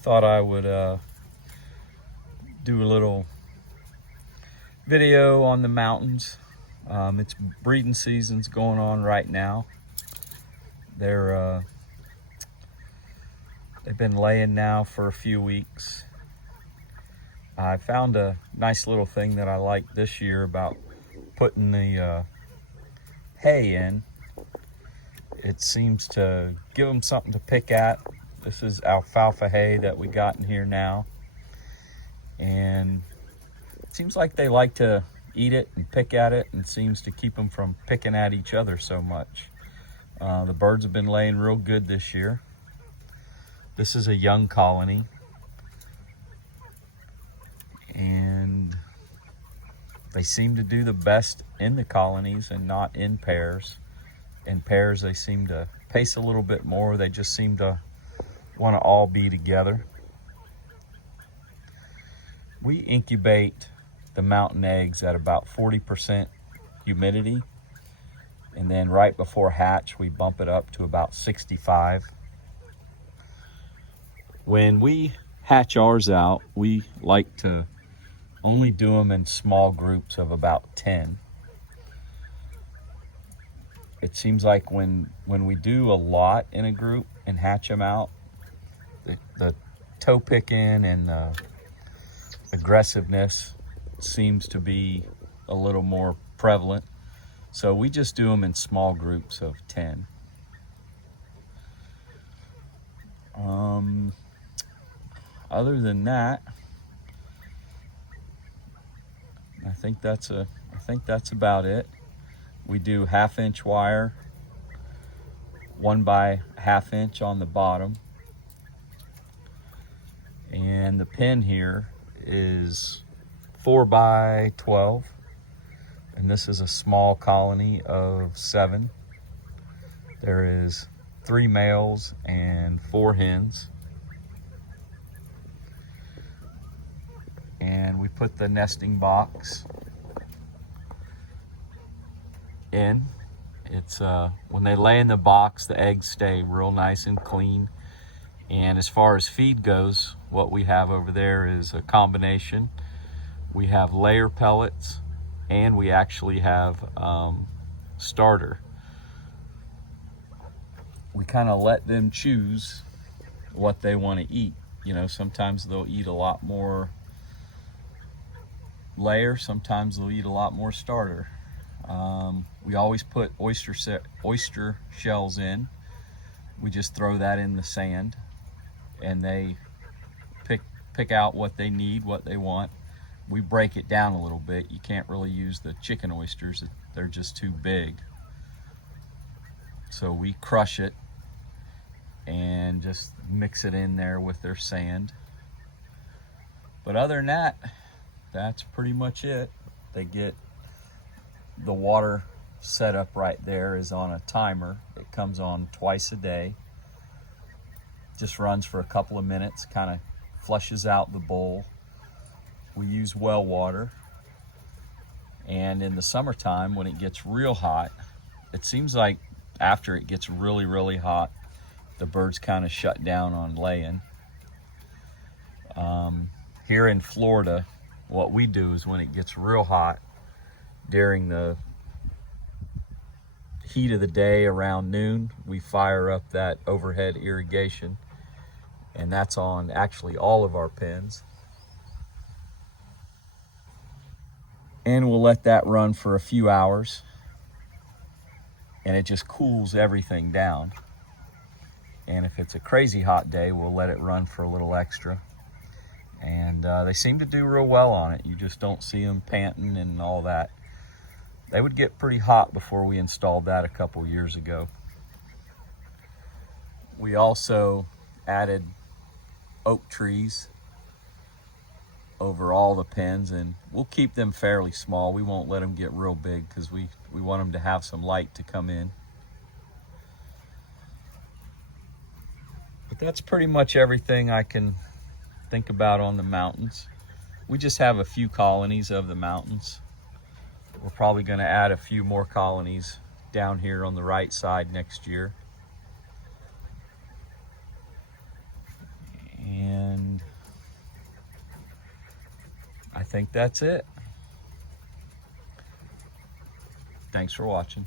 Thought I would do a little video on the mountains. It's breeding season's going on right now. They've been laying now for a few weeks. I found a nice little thing that I like this year about putting the hay in. It seems to give them something to pick at. This is alfalfa hay that we got in here now. And it seems like they like to eat it and pick at it, and seems to keep them from picking at each other so much. The birds have been laying real good this year. This is a young colony. And they seem to do the best in the colonies and not in pairs. In pairs, they seem to pace a little bit more. They just seem to want to all be together. We incubate the mountain eggs at about 40% humidity. And then right before hatch, we bump it up to about 65. When we hatch ours out, we like to only do them in small groups of about 10. It seems like when we do a lot in a group and hatch them out, the toe picking and the aggressiveness seems to be a little more prevalent. So we just do them in small groups of 10. Other than that, I think that's about it. We do 1/2 inch wire, 1 by 1/2 inch on the bottom. And the pen here is 4 by 12. And this is a small colony of 7. There is 3 males and 4 hens. And we put the nesting box in. It's when they lay in the box, the eggs stay real nice and clean. And as far as feed goes, what we have over there is a combination. We have layer pellets, and we actually have starter. We kind of let them choose what they want to eat. You know, sometimes they'll eat a lot more layer, sometimes they'll eat a lot more starter. We always put oyster shells in. We just throw that in the sand, and they pick out what they need, what they want. We break it down a little bit. You can't really use the chicken oysters, they're just too big. So we crush it and just mix it in there with their sand. But other than that, that's pretty much it. They get the water set up right there is on a timer. It comes on twice a day. Just runs for a couple of minutes, kind of flushes out the bowl. We use well water. And in the summertime, when it gets real hot, it seems like after it gets really, really hot, the birds kind of shut down on laying. Here in Florida, what we do is when it gets real hot during the heat of the day around noon, we fire up that overhead irrigation, and that's on actually all of our pens. And we'll let that run for a few hours, and it just cools everything down. And if it's a crazy hot day, we'll let it run for a little extra. And they seem to do real well on it. You just don't see them panting and all that. They would get pretty hot before we installed that a couple years ago. We also added oak trees over all the pens, and we'll keep them fairly small. We won't let them get real big because we want them to have some light to come in. But that's pretty much everything I can think about on the mountains. We just have a few colonies of the mountains. We're probably going to add a few more colonies down here on the right side next year. And think that's it. Thanks for watching.